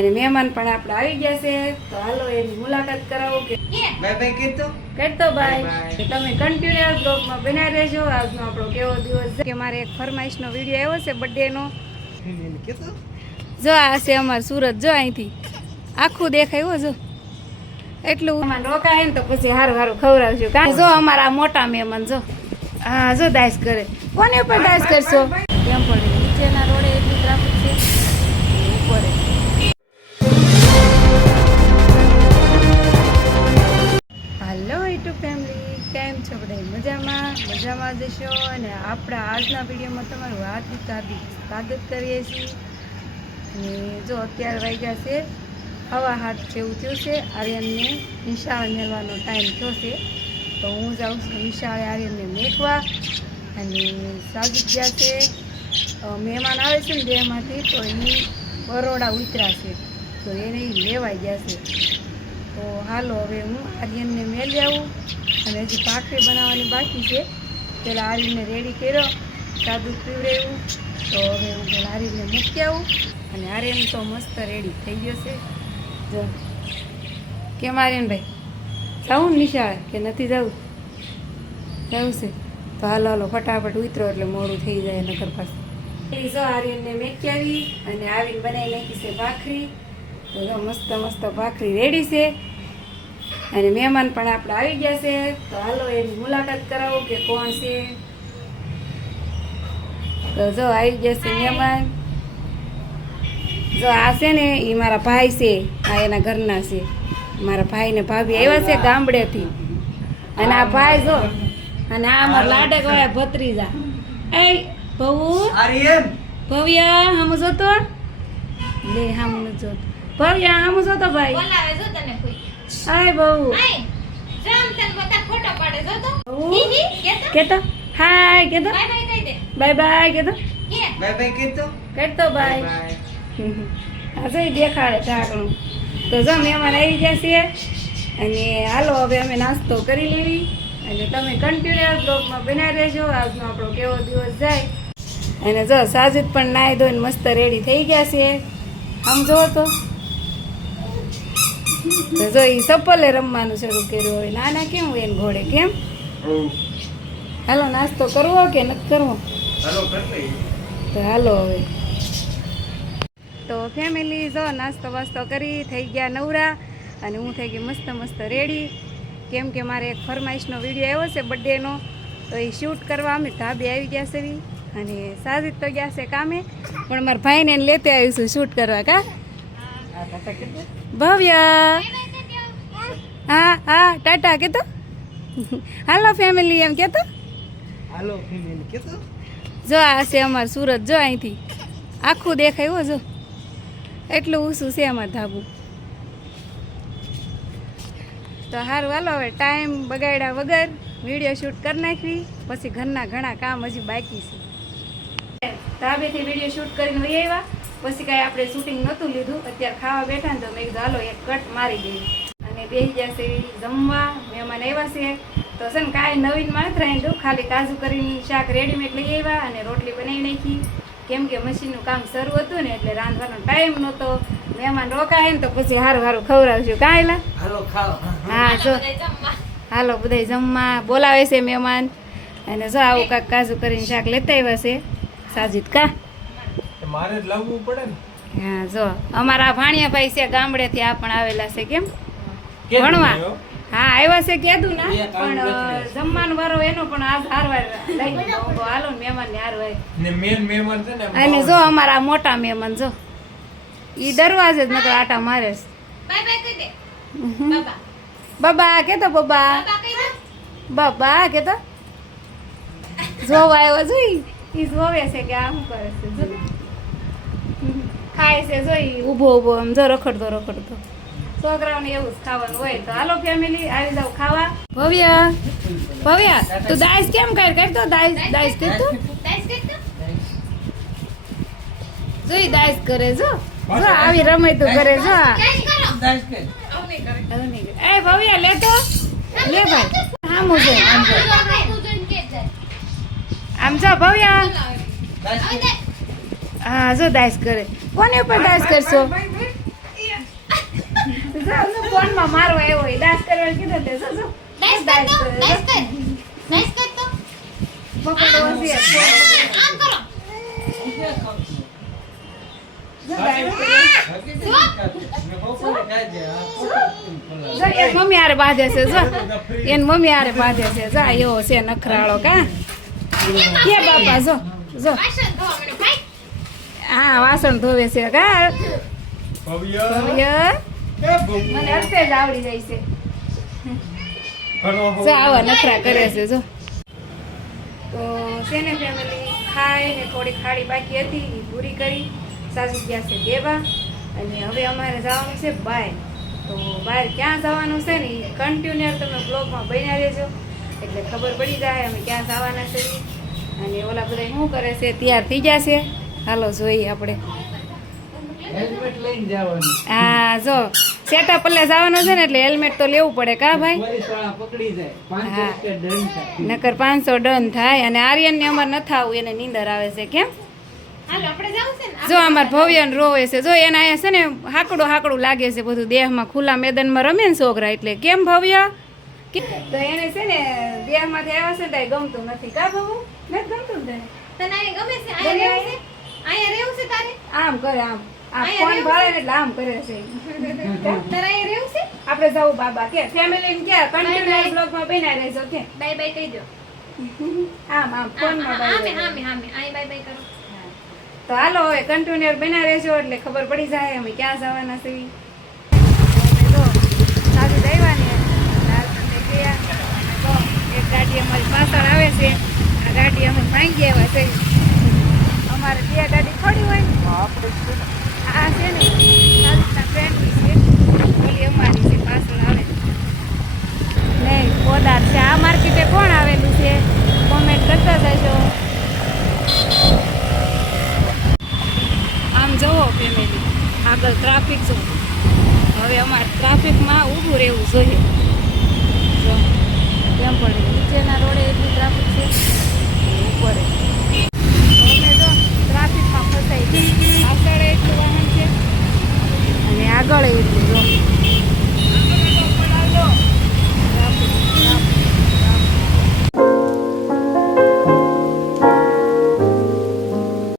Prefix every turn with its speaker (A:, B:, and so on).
A: અને મહેમાન પણ આપણે આવી ગયા છે. તો હાલો એની મુલાકાત કરાવો કે
B: બાય બાય કીધું?
A: કેતો ભાઈ. તમે કન્ટિન્યુઅસ બ્લોગમાં બનાવી રહેજો. આજનો આપણો કેવો દિવસ છે? કે મારે એક ફરમાઈશનો વીડિયો આવ્યો છે બર્થડેનો જો આ છે અમાર સુરત જો અહીંથી. આખું દેખાય જો. એટલું મહેમાન રોકાય ને તો પછી હારું હારું ખવડાવશું કારણ જો અમારા મોટા મહેમાન જો. હા જો દાસ કરે. કોને ઉપર દાસ કરશો? કેમ પડે નીચેના મજામાં જશો અને આપણા આજના વિડીયોમાં તમારું હાર્દિક હાર્દિક સ્વાગત કરીએ છીએ. અને જો અત્યારે વાગ્યા છે, હવા હાથ જેવું થયું છે, આર્યનને નિશાળ મેળવાનો ટાઈમ થયો છે, તો હું જાઉં છું નિશાળે આર્યનને મેકવા. અને સાજુ ગયા છે મહેમાન આવે છે ને દેહમાંથી, તો એ બરોડા ઉતરાશે તો એને લેવાઈ ગયા છે. તો હાલો, હવે હું આર્યનને મેળવી આવું અને હજી ભાખરી બનાવવાની બાકી છે. પહેલાં હારીને રેડી કર્યો, સાદું પીવડાવ્યું. તો હવે હું પહેલાં આર્યનને મૂકી આવું. અને આર્યન તો મસ્ત રેડી થઈ ગયો છે. જો, કેમ આર્યનભાઈ જાઉં નિશાળે કે નથી જવું જવું છે. તો હાલો હાલો, ફટાફટ ઉતરો એટલે મોડું થઈ જાય નગર પાસે જો આર્યનને મેકી આવી અને આવીને બનાવી નાખી છે ભાખરી. તો મસ્ત મસ્ત ભાખરી રેડી છે. અને મહેમાન પણ આપણે આવી ગયા છે. તો હાલો એની મુલાકાત કરાવો કે કોણ છે. તો જો આવી ગયા છે મહેમાન. જો આ છે ને એ મારા ભાઈ છે. આ એના ઘરના છે. મારા ભાઈ ને ભાભી આવ્યા છે ગામડેથી. અને આ ભાઈ જો અને આ મારા લાડક વાળા ભત્રીજા એ
B: ભવુ
A: ભવ્ય હામુ જોતો? લે હમ જોતો. ભવ્ય હામુ જોતો ભાઈ?
C: બોલાવે જો તને કોઈ.
A: હાય બહુ.
C: આય જામ તને બધા ફોટો પાડે જો તો.
A: બહુ.
C: હી હી કેતો?
A: કેતો? હાય કેતો?
C: બાય બાય કહી
A: બાય બાય કેતો?
C: કે
B: બાય બાય કીધું
A: કરતો
B: બાય.
A: Bye
B: bye.
A: દેખાડે ઢાંકણું. તો જો મહેમાન આવી ગયા છે અને હાલો હવે અમે નાસ્તો કરી લેવી. અને તમે કન્ટિન્યુ બ્લોગમાં બનાવી રહેજો. આજનો આપણો કેવો દિવસ જાય. અને જો સાજિદ પણ નાહી ધોઈને મસ્ત રેડી થઈ ગયા છે સમજો તો. તો જો એ સપલે રમવાનું શરૂ કર્યું હોય નાના કેમ હોય એને ઘોડે કેમ? હાલો નાસ્તો કરવો કે નથી કરવો?
B: હાલો
A: તો હાલો હવે. તો ફેમિલી જો નાસ્તો વાસ્તો કરી થઈ ગયા નવરા અને હું થઈ ગઈ મસ્ત મસ્ત રેડી કેમ કે મારે એક ફરમાઈશનો વીડિયો આવ્યો છે બર્થડેનો તો એ શૂટ કરવા અમે ધાબે આવી ગયા છે. અને સાજિદ તો ગયા છે કામે પણ મારા ભાઈને એને લેતે આવીશું શૂટ કરવા કા? ભવ્ય. હા હા ટાટા કેતો? હાલો ફેમિલી એમ કેતો?
B: હાલો ફેમિલી કીધું
A: જો આ છે અમાર સુરત જો અહીંથી. આખું દેખાય હો જો. એટલું ઊંચું છે અમાર ધાબુ. તો સારું હાલો હવે ટાઈમ બગાડ્યા વગર વીડિયો શૂટ કરી નાખવી. પછી ઘરના ઘણા કામ હજી બાકી છે. ધાબેથી વીડિયો શૂટ કરીને વહી આવ્યા. પછી કાંઈ આપણે શૂટિંગ નહોતું લીધું અત્યારે ખાવા બેઠા ને તો મેં કીધું હાલો એક કટ મારી દઈએ. અને બેસી જશે જમવા મહેમાન આવ્યા છે. તો છે ને કાંઈ નવીન માત્ર નથી દઉં ખાલી કાજુ કરીને શાક રેડીમેડ લઈ આવ્યા અને રોટલી બનાવી નાખી. કેમ કે મશીનનું કામ શરૂ હતું ને એટલે રાંધવાનો ટાઈમ નહોતો. મહેમાન રોકાય ને તો પછી સારું સારું ખવડાવશું. કાંઈ
B: હાલો
A: હા જો. હાલો બધા જમવા. બોલાવે છે મહેમાન. અને જો આવું કાંક કાજુ કરીને શાક લેતા આવ્યા છે. સાજીદ કા?
B: મારે જ લાવવું પડે ને.
A: હા જો અમારા ભાણિયા ભાઈ છે ગામડેથી આ પણ આવેલા છે કેમ? ભણવા. હા? આવ્યા છે કેદું ના? પણ જમવાનું વારો એનો પણ આજ હારવાર લઈ ગયો. હાલો ને મહેમાન ને હારવાર
B: ને મેન મહેમાન છે ને
A: અને જો અમારા મોટા મહેમાન જો. ઈ દરવાજે જ નકર આટા મારે છે.
C: બાય બાય કહી દે. બાબા.
A: બાબા કેતો બાબા?
C: બાબા
A: કેતો? જોવા આવ્યો જોઈ ઈ? જોવે છે કે આ કરે છે જો. ખાય છે જોઈ ઊભો ઊભો આમ જો રખડતો રખડતો. છોકરાઓને એવું જ ખાવાનું હોય તો હાલો ફેમિલી આવી જાવ ખાવા. ભવ્ય ભવ્ય તું દાઈસ કેમ કર કરતો દાઈસ દાઈસ કરતો જોઈ દાઈસ કરે જો. જો આવી રમે તું કરે જો. એ ભવ્ય લે તો. લે ભાઈ. આમ જો. આમ જો. ભવ્ય. હા જો દાઈસ કરે. કોને ઉપર ડાન્સ કરશો ફોનમાં મારો આવ્યો હોય ડાન્સ કીધું તે
C: કર કર કર તો
A: પકડો હશે
C: આમ કરો
A: મમ્મી હારે બાંધે છે જો એન મમ્મી હારે બાંધે છે જો એવો છે નખરાળો કા કે બાપા જો જો
C: વાસણ ધોવા મને ભાઈ
A: હા વાસણ ધોવે છે કા
B: ભવ્ય.
A: ભવ્ય. મને હસ્તે જ આવડી જાય છે. જો આવા નખરા કરે છે જો. તો સેને ફેમિલી ખાઈ ને થોડી ખાડી બાકી હતી એ પૂરી કરી. સાસુ ગયા છે દેવા. અને હવે અમારે જવાનું છે બહાર. તો બહાર ક્યાં જવાનું છે ને કન્ટિન્યુ તમે બ્લોગમાં બન્યા રહેજો. એટલે ખબર પડી જાય અમે ક્યાં જવાના છે ઈ. અને ઓલા બધા શું કરે છે તૈયાર થઈ જશે હાલો જોઈએ આપણે.
B: હેલ્મેટ લઈને જવાનું.
A: હા જો સેટા પલ્લે જવાનું છે ને એટલે હેલ્મેટ તો લેવું પડે કા ભાઈ? હા.
B: રૂપિયા દંડ થાય.
A: નકર પાંચસો ડન થાય અને આર્યનને અમાર નથી આવું એને નીંદર આવે છે કેમ?
C: હાલો આપણે જાવું છે ને?
A: જો અમાર ભવ્ય ને રોવે છે. જો એના અહીંયા છે ને હાકડું હાકડું લાગે છે બધું દેહમાં. ખુલ્લા મેદાનમાં રમે ને છોકરા એટલે. કેમ ભવ્ય? તો એને છે ને દેહમાંથી આવ્યા છે ને ગમતું નથી. કા ભવું નથી ગમતું તને?
C: ગમે છે? અહીંયા રહેવું છે તારે?
A: આમ કરે આમ. આ ફોન ભરે એટલે આમ કરે છે.
C: તારે અહીંયા રહેવું છે?
A: આપણે જાવ બાબા કે ફેમિલી ને ક્યાં કન્ટિન્યુ બ્લોગમાં બેના રહેજો કે
C: બાય બાય કહી દો.
A: આમ આમ ફોનમાં
C: માં
A: બાય
C: આમે આમે આમે. અહીં બાય બાય કરો.
A: તો હાલો હવે કન્ટિન્યુર બેના રહેજો એટલે ખબર પડી જાય અમે ક્યાં જવાના છે. ઈ. અમે જો સાજુ દઈવાની લાલ પંડે ગયા. એક ગાડી અમારી પાછળ આવે છે. આ ગાડી અમે માંગી આવ્યા છે. અમારે બે ગાડી થોડી હોય ને આ છે ને સાજુના ફ્રેન્ડની છે. ઓલી અમારી છે, પાછળ આવે. નહીં પોદાર છે. આ માર્કેટે કોણ આવેલું છે? કોમેન્ટ કરતા જશો આમ જવો ફેમિલી આગળ ટ્રાફિક જો હવે અમારે ટ્રાફિકમાં ઊભું રહેવું જોઈએ. જો, કેમ પડે? નીચેના રોડે એટલી ટ્રાફિક છે ઉપરે